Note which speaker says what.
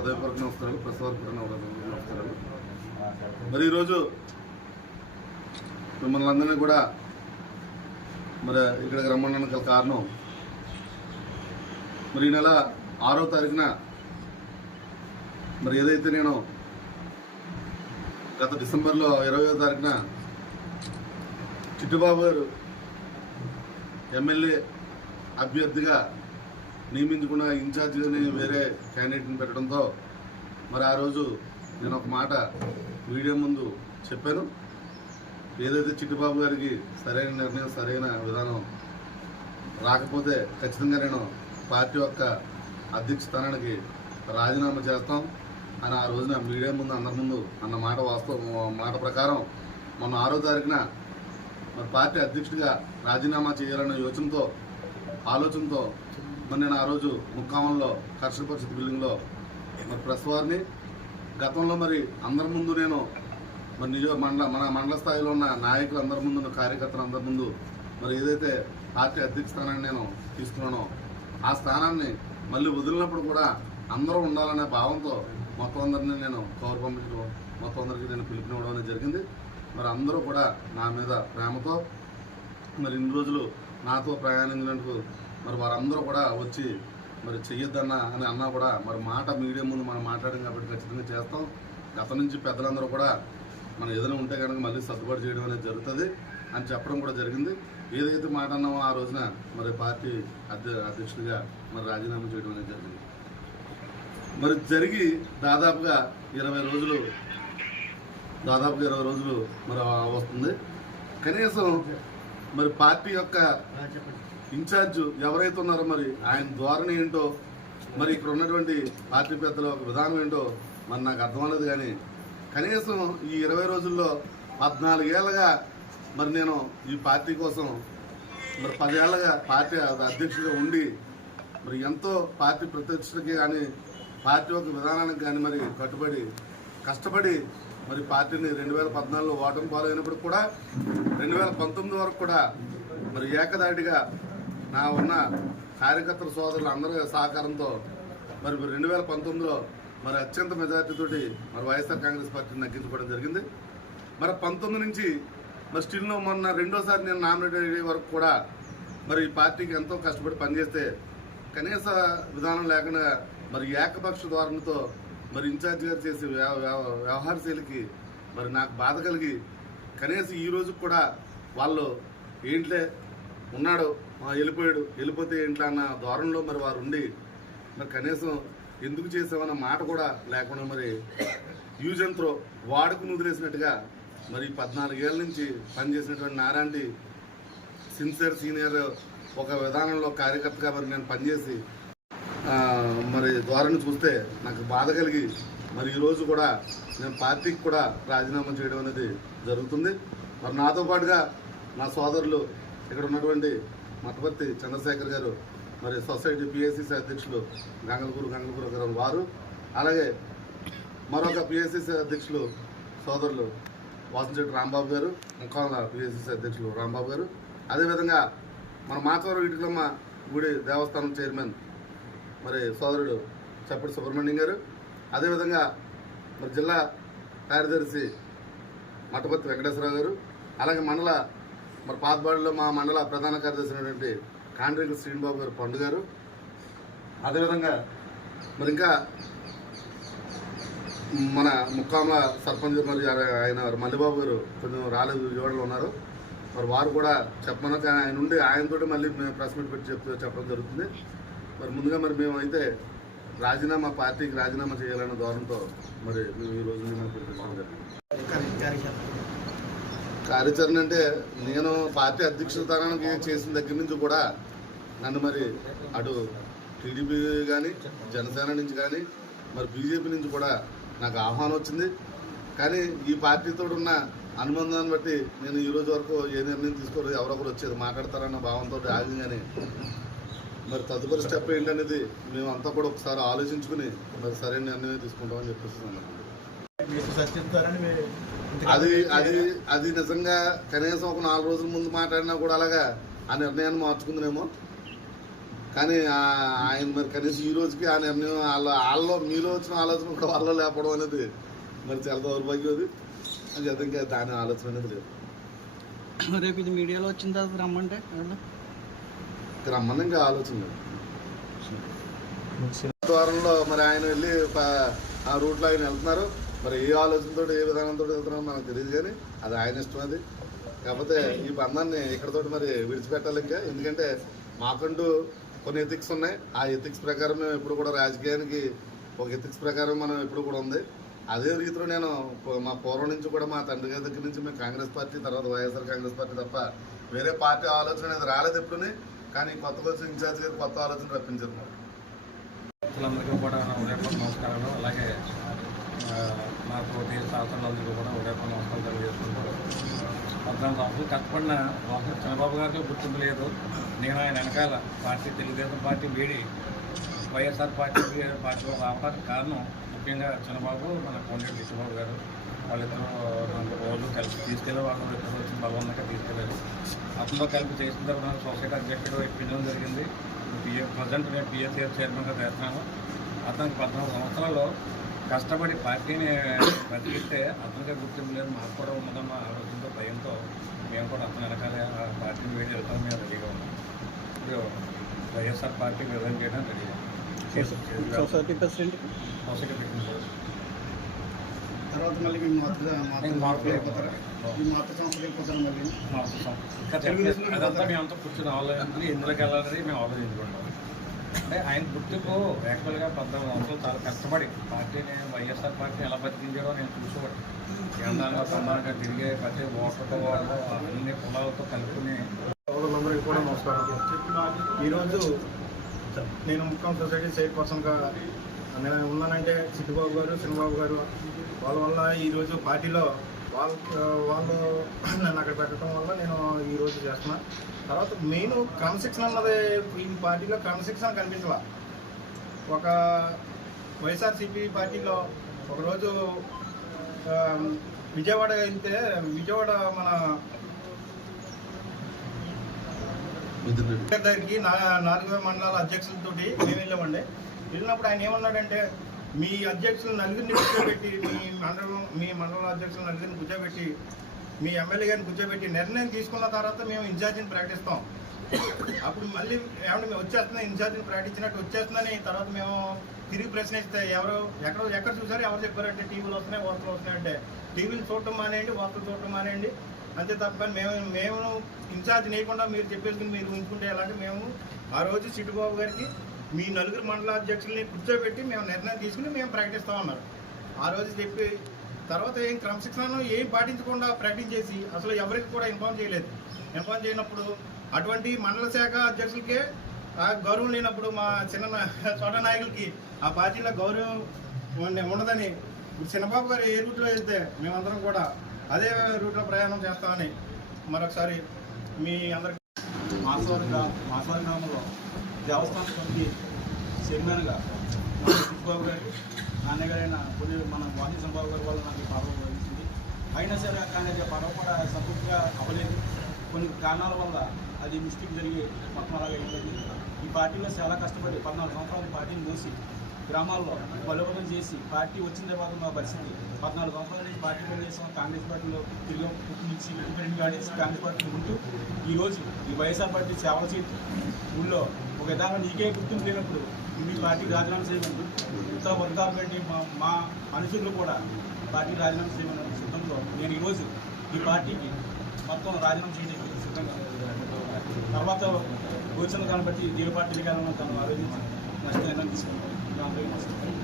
Speaker 1: హృదయపూర్వక నమస్కారాలు ప్రసవపూర్వక నమస్కారాలు మరి ఈరోజు మిమ్మల్ని అందరినీ కూడా మరి ఇక్కడికి రమ్మడానికి గల కారణం మరి ఈ నెల ఆరో తారీఖున మరి ఏదైతే నేను గత డిసెంబర్లో ఇరవయో తారీఖున చిట్టుబాబు గారు ఎమ్మెల్యే అభ్యర్థిగా నియమించుకున్న ఇన్ఛార్జిని వేరే క్యాండిడేట్ని పెట్టడంతో మరి ఆ రోజు నేను ఒక మాట మీడియా ముందు చెప్పాను. ఏదైతే చిట్టిబాబు గారికి సరైన నిర్ణయం సరైన విధానం రాకపోతే ఖచ్చితంగా నేను పార్టీ యొక్క అధ్యక్ష స్థానానికి రాజీనామా చేస్తాం అని ఆ రోజున మీడియా ముందు అందరి ముందు అన్న మాట వాస్తవం మాట ప్రకారం మొన్న ఆరో తారీఖున మరి పార్టీ అధ్యక్షుడిగా రాజీనామా చేయాలన్న యోచనతో ఆలోచనతో మరి నేను ఆ రోజు ముక్కామంలో కర్షక పరిషత్ బిల్డింగ్లో మరి ప్రెస్ వారిని గతంలో మరి అందరి ముందు నేను మరి నిజ మండల మన మండల స్థాయిలో ఉన్న నాయకులు అందరి ముందు ఉన్న కార్యకర్తలు అందరి ముందు మరి ఏదైతే పార్టీ అధ్యక్ష స్థానాన్ని నేను తీసుకున్నానో ఆ స్థానాన్ని మళ్ళీ వదిలినప్పుడు కూడా అందరూ ఉండాలనే భావంతో మొత్తం అందరినీ నేను కవర్ పంపించడం మొత్తం అందరికీ నేను పిలుపునివ్వడం అనేది జరిగింది. మరి అందరూ కూడా నా మీద ప్రేమతో మరి ఇన్ని రోజులు నాతో ప్రయాణించినందుకు మరి వారందరూ కూడా వచ్చి మరి చెయ్యొద్దన్న అని అన్నా కూడా మరి మాట మీడియా ముందు మనం మాట్లాడడం కాబట్టి ఖచ్చితంగా చేస్తాం. గత నుంచి పెద్దలందరూ కూడా మనం ఏదైనా ఉంటే కనుక మళ్ళీ సర్దుబాటు చేయడం అనేది జరుగుతుంది అని చెప్పడం కూడా జరిగింది. ఏదైతే మాట అన్నామో ఆ రోజున మరి పార్టీ అధ్య అధ్యక్షుడిగా మరి రాజీనామా చేయడం అనేది జరిగింది. మరి జరిగి దాదాపుగా ఇరవై రోజులు దాదాపుగా ఇరవై రోజులు మరి వస్తుంది. కనీసం మరి పార్టీ యొక్క ఇన్ఛార్జ్ ఎవరైతే ఉన్నారో మరి ఆయన ధోరణి ఏంటో మరి ఇక్కడ ఉన్నటువంటి పార్టీ పెద్దల ఒక విధానం ఏంటో మరి నాకు అర్థం కానీ కనీసం ఈ ఇరవై రోజుల్లో పద్నాలుగేళ్ళగా మరి నేను ఈ పార్టీ కోసం మరి పదేళ్ళగా పార్టీ అధ్యక్షుడిగా ఉండి మరి ఎంతో పార్టీ ప్రతిష్టకి కానీ పార్టీ యొక్క విధానానికి కానీ మరి కట్టుబడి కష్టపడి మరి పార్టీని రెండు వేల పద్నాలుగులో ఓటమి పాలైనప్పుడు కూడా రెండు వేల పంతొమ్మిది వరకు కూడా మరి ఏకదాటిగా నా ఉన్న కార్యకర్తల సోదరులు అందరి సహకారంతో మరి రెండు వేల పంతొమ్మిదిలో మరి అత్యంత మెజార్టీతోటి మరి వైఎస్ఆర్ కాంగ్రెస్ పార్టీని నగ్గించుకోవడం జరిగింది. మరి పంతొమ్మిది నుంచి మరి స్టిల్ మొన్న రెండోసారి నేను నామినేట్ అయ్యే వరకు కూడా మరి ఈ పార్టీకి ఎంతో కష్టపడి పనిచేస్తే కనీస విధానం లేకుండా మరి ఏకపక్ష ధోరణితో మరి ఇన్ఛార్జ్ గారు చేసే వ్యవ- వ్యవ- వ్యవహార శైలికి మరి నాకు బాధ కలిగి కనీసం ఈ రోజు కూడా వాళ్ళు ఏంట్లే ఉన్నాడు వెళ్ళిపోయాడు. వెళ్ళిపోతే ఏంట్లా అన్న ధోరణిలో మరి వారు ఉండి మరి కనీసం ఎందుకు చేసామన్న మాట కూడా లేకుండా మరి యూజ్ అండ్ త్రో వాడుకుని వదిలేసినట్టుగా మరి పద్నాలుగేళ్ళ నుంచి పనిచేసినటువంటి నారాంటి సిన్సియర్ సీనియర్ ఒక విధానంలో కార్యకర్తగా మరి నేను పనిచేసి మరి ధోరణి చూస్తే నాకు బాధ కలిగి మరి ఈరోజు కూడా నేను పార్టీకి కూడా రాజీనామా చేయడం అనేది జరుగుతుంది. మరి నాతో పాటుగా నా సోదరులు ఇక్కడ ఉన్నటువంటి మతపర్తి చంద్రశేఖర్ గారు మరి సొసైటీ పిఎస్సిసి అధ్యక్షులు గంగలపూరు గంగలపూర్ గారు వారు అలాగే మరొక పిఎస్సిసి అధ్యక్షులు సోదరులు వాసంశెట్టి రాంబాబు గారు ముఖాల పిఎస్సిసి అధ్యక్షులు రాంబాబు గారు. అదేవిధంగా మన మాచవరం ఇటుకమ్మ గుడి దేవస్థానం చైర్మన్ మరి సోదరుడు చప్పటి సుబ్రహ్మణ్యం గారు. అదేవిధంగా మరి జిల్లా కార్యదర్శి మఠపతి వెంకటేశ్వరరావు గారు అలాగే మండల మరి పాతబాడులో మా మండల ప్రధాన కార్యదర్శి అయినటువంటి కాండ్రేగుల శ్రీనిబాబు గారు పండు గారు. అదేవిధంగా మరి ఇంకా మన ముక్కాంల సర్పంచ్ మరి ఆయన మల్లిబాబు గారు కొంచెం రాలేదు విజయవాడలో ఉన్నారు. మరి వారు కూడా చెప్పమన్నా కానీ ఆయన ఉండి ఆయనతోటి మళ్ళీ మేము ప్రెస్ మీట్ పెట్టి చెప్తూ చెప్పడం జరుగుతుంది. మరి ముందుగా మరి మేము అయితే రాజీనామా పార్టీకి రాజీనామా చేయాలన్న ధోరణితో మరి మేము ఈ రోజు మేము జరిగింది కార్యాచరణ అంటే నేను పార్టీ అధ్యక్షస్థానానికి చేసిన దగ్గర నుంచి కూడా నన్ను మరి అటు టీడీపీ కానీ జనసేన నుంచి కానీ మరి బీజేపీ నుంచి కూడా నాకు ఆహ్వానం వచ్చింది. కానీ ఈ పార్టీతో ఉన్న అనుబంధాన్ని బట్టి నేను ఈ రోజు వరకు ఏ నిర్ణయం తీసుకోరు ఎవరొకరు వచ్చేది మాట్లాడతారన్న భావంతో ఆగి కానీ మరి తదుపరి స్టెప్ ఏంటనేది మేము అంతా కూడా ఒకసారి ఆలోచించుకుని మరి సరైన నిర్ణయం తీసుకుంటామని చెప్పేసి అది అది అది నిజంగా కనీసం ఒక నాలుగు రోజుల ముందు మాట్లాడినా కూడా అలాగా ఆ నిర్ణయాన్ని మార్చుకుందేమో కానీ ఆ- ఆయన మరి కనీసం ఈ రోజుకి ఆ నిర్ణయం వాళ్ళ వాళ్ళలో మీలో వచ్చిన ఆలోచన కూడా వాళ్ళలో లేపడం అనేది మరి చాలా దౌర్భాగ్యం అది. అని చేత ఇంకా దాని ఆలోచన అనేది లేదు.
Speaker 2: రేపు ఇది మీడియాలో వచ్చిన తర్వాత రమ్మంటే
Speaker 1: రమ్మని ఇంకా ఆలోచన లేదు. ద్వారంలో మరి ఆయన వెళ్ళి ఆ రూట్లో ఆయన వెళ్తున్నారు. మరి ఏ ఆలోచనతో ఏ విధానంతో వెళ్తున్నారో మనకు తెలియదు కానీ అది ఆయన ఇష్టం అది కాకపోతే ఈ బంధాన్ని ఇక్కడతో మరి విడిచిపెట్టాలి ఇంకా. ఎందుకంటే మాకంటూ కొన్ని ఎథిక్స్ ఉన్నాయి. ఆ ఎథిక్స్ ప్రకారం మేము ఎప్పుడు కూడా రాజకీయానికి ఒక ఎథిక్స్ ప్రకారం మనం ఎప్పుడు కూడా ఉంది. అదే రీతిలో నేను మా పూర్వం నుంచి కూడా మా తండ్రి గారి దగ్గర నుంచి మేము కాంగ్రెస్ పార్టీ తర్వాత వైఎస్ఆర్ కాంగ్రెస్ పార్టీ తప్ప వేరే పార్టీ ఆలోచన అనేది రాలేదు ఎప్పుడునే. కానీ కొత్తగా వచ్చిన ఇన్ఛార్జ్ గారు కొత్త ఆలోచన రప్పించారు. మాకు.
Speaker 3: అందరికీ కూడా నమస్కారాలు. అలాగే నాకు నేను తోటి కూడా కూడా పని నమస్కారాలు చేసుకుంటారు. పద్నాలుగు సంవత్సరాలు కష్టపడిన బహుశా చంద్రబాబు గారికి గుర్తింపు లేదు. నేను ఆయన వెనకాల పార్టీ తెలుగుదేశం పార్టీ వీడి వైఎస్ఆర్ పార్టీ పార్టీలో రావడానికి కారణం ముఖ్యంగా చంద్రబాబు మన కోండి విష్ణుబాబు గారు. వాళ్ళిద్దరూ రెండు రోజులు కలిసి తీసుకెళ్ళి వాళ్ళు ఇద్దరు వచ్చి బలవంతంగా తీసుకెళ్ళారు. అతనితో కలిపి చేసిన తర్వాత సొసైటీ అధ్యక్షుడు ఎప్పించడం జరిగింది. పిఏ ప్రజెంట్ నేను పిఎస్ఏఎఫ్ చైర్మన్గా చేస్తున్నాను. అతనికి పద్నాలుగు సంవత్సరాల్లో కష్టపడి పార్టీని బతికిస్తే అతనికే గుర్తింపు లేదు. మాకు కూడా ఉన్నదన్న ఆలోచనతో భయంతో మేము కూడా అతని వెనకాలే ఆ పార్టీని వేడి వెళ్తాం మేము రెడీగా ఉన్నాం. ఇప్పుడు వైఎస్ఆర్ పార్టీ విభజన చేయడం రెడీగా
Speaker 2: సొసైటీ ప్రెసిడెంట్
Speaker 3: సొసైటీ పెట్టిన
Speaker 4: తర్వాత మళ్ళీ మీ మాతృ
Speaker 3: మార్పు
Speaker 4: మాతృ వెళ్ళిపోతారా మీ మాతృ సంస్థకి వెళ్ళిపోతారా మళ్ళీ?
Speaker 3: ఇంకా చెప్పలేదు. అదంతా మేమంతా కూర్చొని ఆలోచించి ఎందులోకి వెళ్ళాలని మేము ఆలోచించుకుంటాం. అంటే ఆయన గుర్తుకు యాక్చువల్గా పద్నాలుగు సంవత్సరాలు చాలా కష్టపడి పార్టీని వైఎస్ఆర్ పార్టీ ఎలా బతికించాడో నేను చూసేవాడు కేంద్రంగా తొందరగా తిరిగే ప్రతి ఓటర్తో వాళ్ళు అన్ని కులాలతో కలుపుకుని
Speaker 4: సోదరులందరికీ కూడా నమస్కారం. ఈరోజు నేను ముక్కం సొసైటీ చైర్పర్సన్గా నేను ఉన్నానంటే చిట్టుబాబు గారు చిన్నబాబు గారు వాళ్ళ వల్ల ఈరోజు పార్టీలో వాళ్ళ వాళ్ళు నన్ను అక్కడ పెట్టడం వల్ల నేను ఈరోజు చేస్తున్నా. తర్వాత మెయిన్ క్రమశిక్షణ అన్నది ఈ పార్టీలో క్రమశిక్షణ కనిపించాల. ఒక వైఎస్ఆర్సీపీ పార్టీలో ఒకరోజు విజయవాడ వెళ్తే విజయవాడ మన దగ్గరికి నా నాలుగో మండలాల అధ్యక్షులతోటి మేము వెళ్ళామండి. వెళ్ళినప్పుడు ఆయన ఏమన్నాడంటే మీ అధ్యక్షులు నలుగురిని కూర్చోబెట్టి మీ మండలం మీ మండల అధ్యక్షులు నలుగురిని కూర్చోబెట్టి మీ ఎమ్మెల్యే గారిని కూర్చోబెట్టి నిర్ణయం తీసుకున్న తర్వాత మేము ఇన్ఛార్జిని ప్రకటిస్తాం. అప్పుడు మళ్ళీ ఏమన్నా మేము వచ్చేస్తున్నా ఇన్ఛార్జిని ప్రకటించినట్టు వచ్చేస్తుందని తర్వాత మేము తిరిగి ప్రశ్నిస్తే ఎవరు ఎక్కడ ఎక్కడ చూసారు ఎవరు చెప్పారంటే టీవీలు వస్తున్నాయి వార్తలు వస్తున్నాయంటే టీవీలు చూడటం మానేయండి వార్తలు చూడటం మానేయండి. అంతే తప్ప మేము మేము ఇన్ఛార్జ్ నేయకుండా మీరు చెప్పేసుకుని మీరు ఉంచుకుంటే ఎలాంటి మేము ఆ రోజు చిట్టుబాబు గారికి మీ నలుగురు మండల అధ్యక్షుల్ని కూర్చోబెట్టి మేము నిర్ణయం తీసుకుని మేము ప్రకటిస్తామన్నారు ఆ రోజు చెప్పి తర్వాత ఏం క్రమశిక్షణను ఏం పాటించకుండా ప్రకటించేసి అసలు ఎవరికి కూడా ఇన్ఫార్మ్ చేయలేదు. ఇన్ఫార్మ్ చేయనప్పుడు అటువంటి మండల శాఖ అధ్యక్షులకే గౌరవం లేనప్పుడు మా చిన్న చోట నాయకులకి ఆ పార్టీలో గౌరవం ఉండదని చిన్నబాబు గారు ఏ రూట్లో వెళ్తే మేమందరం కూడా అదే రూట్లో ప్రయాణం చేస్తామని మరొకసారి మీ అందరికి
Speaker 5: మాసవారి గ్రా మాసవారి గ్రామంలో దేవస్థాన కమిటీ చైర్మన్గా మన సుబ్బాబు గారికి నాన్నగారైన కొన్ని మన వాణి సంబాబు గారి వల్ల నాకు పర్వం పదవి లభించింది. అయినా సరే కానీ అది కూడా సంతృప్తిగా అవ్వలేదు. కొన్ని కారణాల వల్ల అది మిస్టేక్ జరిగి మొత్తం అలాగే ఈ పార్టీలో చాలా కష్టపడి పద్నాలుగు సంవత్సరాలు పార్టీని మూసి గ్రామాల్లో బలోపేతం చేసి పార్టీ వచ్చిన తర్వాత మా పరిస్థితి. పద్నాలుగు సంవత్సరాల నుంచి పార్టీ పనిచేసాం కాంగ్రెస్ పార్టీలో తిరిగి. పుట్టి నుంచి ఇండిపెండెంట్ ఆడేసి కాంగ్రెస్ పార్టీలో ఉంటూ ఈరోజు ఈ వైఎస్ఆర్ పార్టీ సేవల చేతి ఊళ్ళో ఒక విధంగా నీకే గుర్తింపు లేనప్పుడు మీ పార్టీ రాజీనామా చేయమని ఇంత వర్గాలు పెట్టి మా మా మనుషులు కూడా పార్టీ రాజీనామా చేయమన్న సిద్ధంలో నేను ఈరోజు ఈ పార్టీకి మొత్తం రాజీనామా చేయడానికి సిద్ధంగా తర్వాత వచ్చిన దాన్ని బట్టి ఏ పార్టీ వెళ్ళాలని తను ఆలోచించి నష్టం తీసుకున్నాను 何と言います。か